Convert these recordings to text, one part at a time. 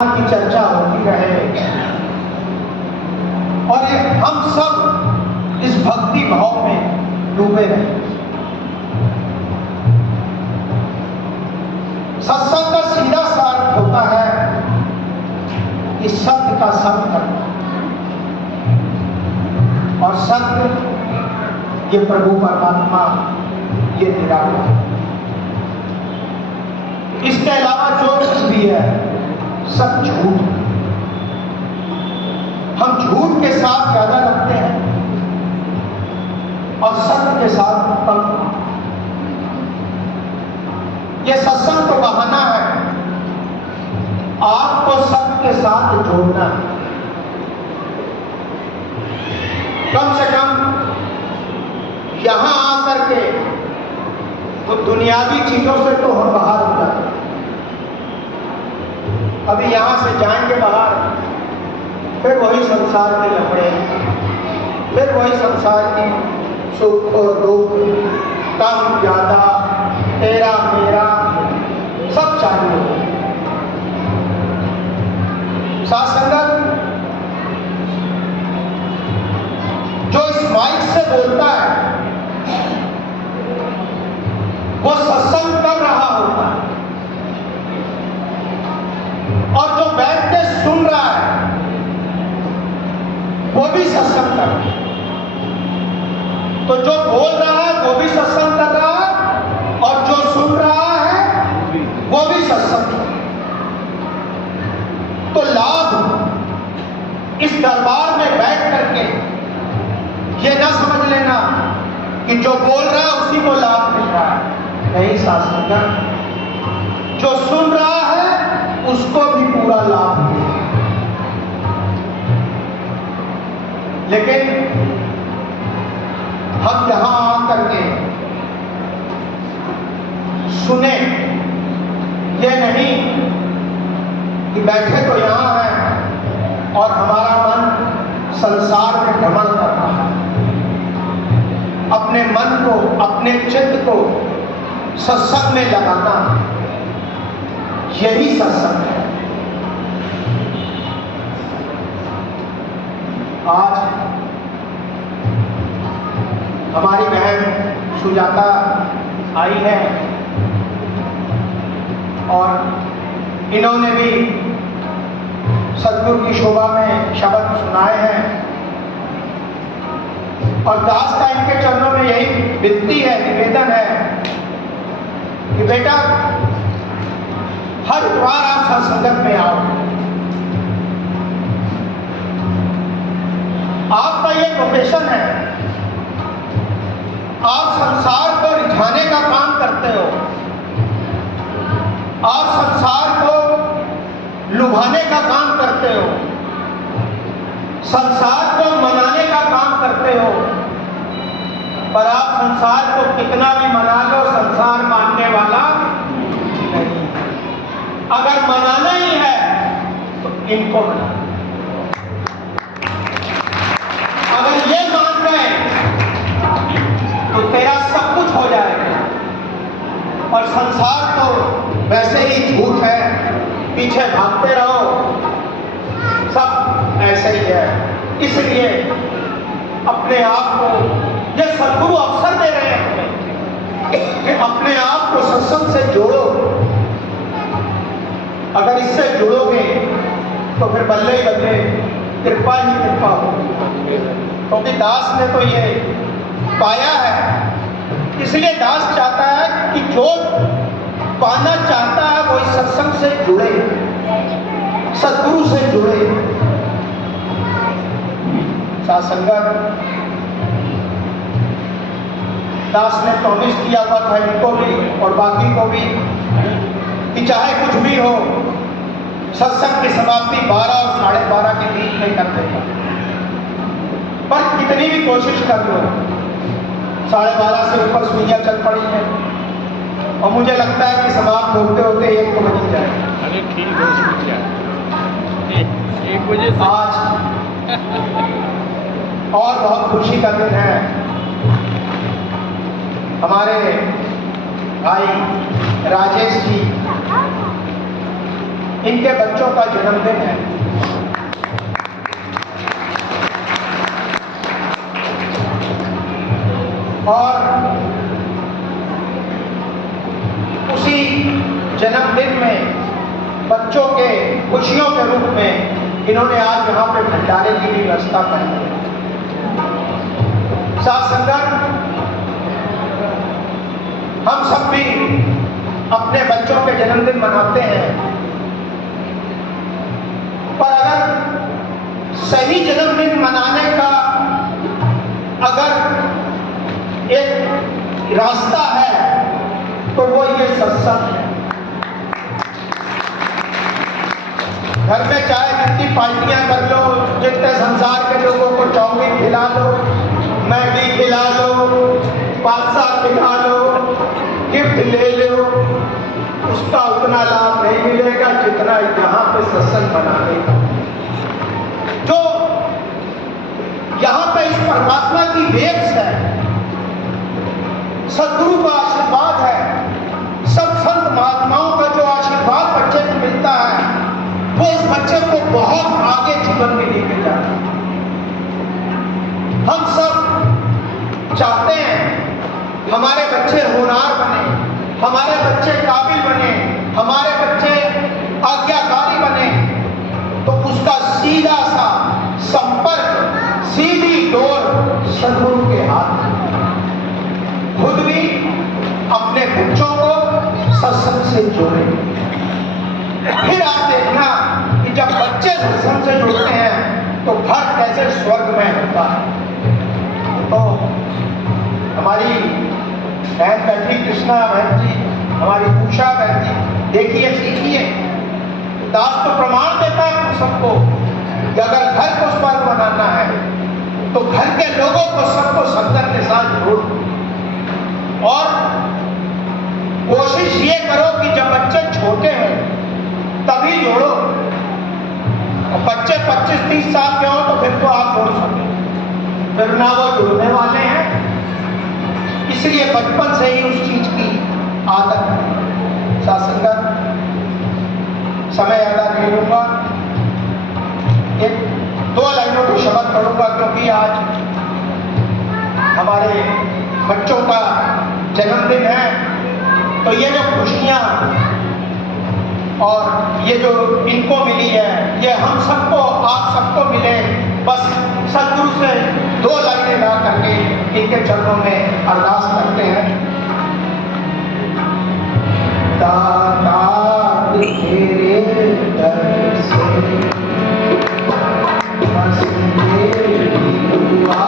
की चर्चा होती रहे और हम सब इस भक्ति भाव में डूबे रहे। सत्संग का सीधा सा अर्थ होता है कि सत्य का संग करना, और सत्य ये प्रभु परमात्मा, ये निराकार। इसके अलावा जो कुछ भी है सब झूठ। हम झूठ के साथ ज्यादा लगते हैं और सत्य के साथ कम। यह सत्संग तो बहाना है आपको सत्य के साथ जोड़ना है। कम से कम यहां आकर के तो दुनियावी चीजों से तो हम बाहर हो जाते हैं। अभी यहां से जाएंगे बाहर, फिर वही संसार के लफड़े, फिर वही संसार की सुख और दुख, कम ज्यादा, तेरा मेरा, सब चालू हो। साथ संगत, जो इस माइक से बोलता है वो सत्संग कर रहा होता है, और जो बैठ के सुन रहा है वो भी सत्संग कर रहा है। तो जो बोल रहा है वो भी सत्संग कर रहा है, और जो सुन रहा है वो भी सत्संग कर रहा है। तो लाभ इस दरबार में बैठ करके ये ना समझ लेना कि जो बोल रहा है उसी को लाभ मिल रहा है। नहीं शास्त्र का, जो सुन रहा है उसको भी पूरा लाभ मिले। लेकिन हम यहां आकर के सुने, ये नहीं कि बैठे तो यहां है और हमारा मन संसार में भ्रमण कर रहा है। अपने मन को, अपने चित्त को सत्संग में लगाना, यही सत्संग है। आज हमारी बहन सुजाता आई है और इन्होंने भी सतगुरु की शोभा में शब्द सुनाए हैं, और दास का इनके चरणों में यही विनती है, निवेदन है कि बेटा हर बार आप सत्संगत में आओ। आपका ये प्रोफेशन है, आप संसार को रिझाने का काम करते हो, आप संसार को लुभाने का काम करते हो, संसार को मनाने का काम करते हो। पर आप संसार को कितना भी मना लो, संसार मानने वाला नहीं। अगर मनाना ही है तो इनको मना। अगर ये मान गए तो तेरा सब कुछ हो जाएगा। और संसार तो वैसे ही झूठ है, पीछे भागते रहो, सब ऐसे ही है। इसलिए अपने आप को, ये सद्गुरु अवसर दे रहे हैं हमें कि अपने आप को सत्संग से जोड़ो। अगर इससे जुड़ोगे तो फिर बल्ले ही बल्ले, कृपा ही कृपा हो। क्योंकि दास ने तो ये पाया है, इसलिए दास चाहता है कि जो पाना चाहता है वो इस सत्संग से जुड़े, सद्गुरु से जुड़े। साथ संगत, दास ने प्रॉमिस किया हुआ था इनको भी और बाकी को भी कि चाहे कुछ भी हो, सत्संग की समाप्ति 12 और 12:30 के बीच में कर देगा। पर कितनी भी कोशिश कर लो, 12:30 से ऊपर सुइयां चल पड़ी है और मुझे लगता है कि समाप्त होते होते 1 तो बज जाए। अरे ठीक है, 1 बजे आज और बहुत खुशी का दिन है। हमारे भाई राजेश जी इनके बच्चों का जन्मदिन है। और उसी जन्मदिन में बच्चों के खुशियों के रूप में इन्होंने आज यहाँ पे भंडारे की भी व्यवस्था की है। साथ संगत, हम सब भी अपने बच्चों के जन्मदिन मनाते हैं, पर अगर सही जन्मदिन मनाने का अगर एक रास्ता है तो वो ये सत्संग है। घर में चाहे जितनी पार्टियां कर लो, जितने संसार के लोगों को चाउमीन खिला लो, मैगी खिला लो, पास्ता खिला लो, गिफ्ट ले लो, उसका उतना लाभ नहीं मिलेगा जितना यहाँ पे सत्संग बनाने का। जो यहाँ पे इस परमात्मा की वेब्स है, सदगुरु का आशीर्वाद है, सब संत महात्माओं का जो आशीर्वाद बच्चे को मिलता है वो उस बच्चे को बहुत आगे जीवन में लेके जाता है। हम सब चाहते हैं हमारे बच्चे होनहार बने, हमारे बच्चे काबिल बने, हमारे बच्चे आज्ञाकारी बने, तो उसका सीधा सा संपर्क, सीधी डोर सदगुरु के हाथ में। खुद भी अपने बच्चों को सत्संग से जोड़े। फिर आप देखना कि जब बच्चे सत्संग से जुड़ते हैं तो घर कैसे स्वर्ग में होता है। तो हमारी बहन बैठी कृष्णा बहन जी, हमारी उषा बहन जी, देखिए सीखिए। दास तो प्रमाण देता है हम सबको कि अगर घर को स्वर्ग बनाना है तो घर के लोगों को सबको संगत के साथ जोड़ो। और कोशिश ये करो कि जब बच्चे छोटे हैं तभी जोड़ो। और बच्चे 25-30 साल के हो तो फिर तो आप जोड़ सकते, फिर ना वो जुड़ने वाले हैं। इसलिए बचपन से ही उस चीज की आदत है। सासंगत, समय ज्यादा नहीं लूंगा, एक 2 लाइनों के शब्द पढ़ूंगा क्योंकि आज हमारे बच्चों का जन्मदिन है। तो ये जो खुशियाँ और ये जो इनको मिली है, ये हम सबको, आप सबको मिले। बस सदगुरु से 2 लाइनें गा करके इनके चरणों में अरदास करते हैं। दाता तेरे दर से बस मेरी दुआ,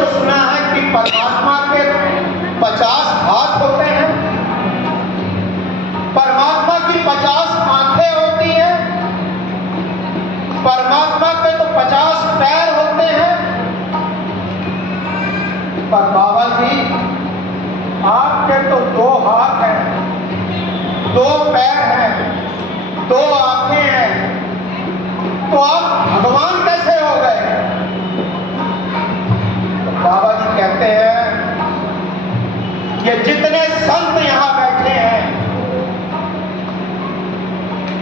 तो सुना है कि परमात्मा के 50 हाथ होते हैं, परमात्मा की 50 आंखें होती हैं, परमात्मा के तो 50 पैर होते हैं। पर बाबा जी आपके तो 2 हाथ हैं, 2 पैर हैं, 2 आंखें हैं, तो आप भगवान कैसे हो गए? तो बाबा जी कहते हैं ये जितने संत यहां बैठे हैं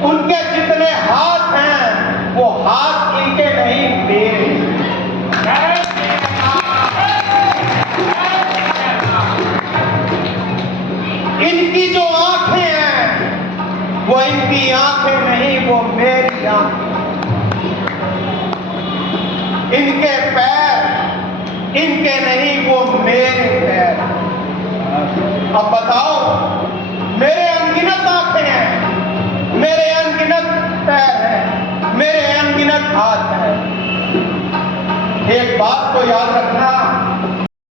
उनके जितने हाथ हैं वो हाथ इनके नहीं मेरे। इनकी जो आंखें हैं वो इनकी आंखें नहीं, वो मेरी आंखें। इनके पैर इनके नहीं, वो मेरे पैर। अब बताओ, मेरे अनगिनत आंखें हैं, मेरे अनगिनत पैर हैं, मेरे अनगिनत हाथ हैं। एक बात को याद रखना,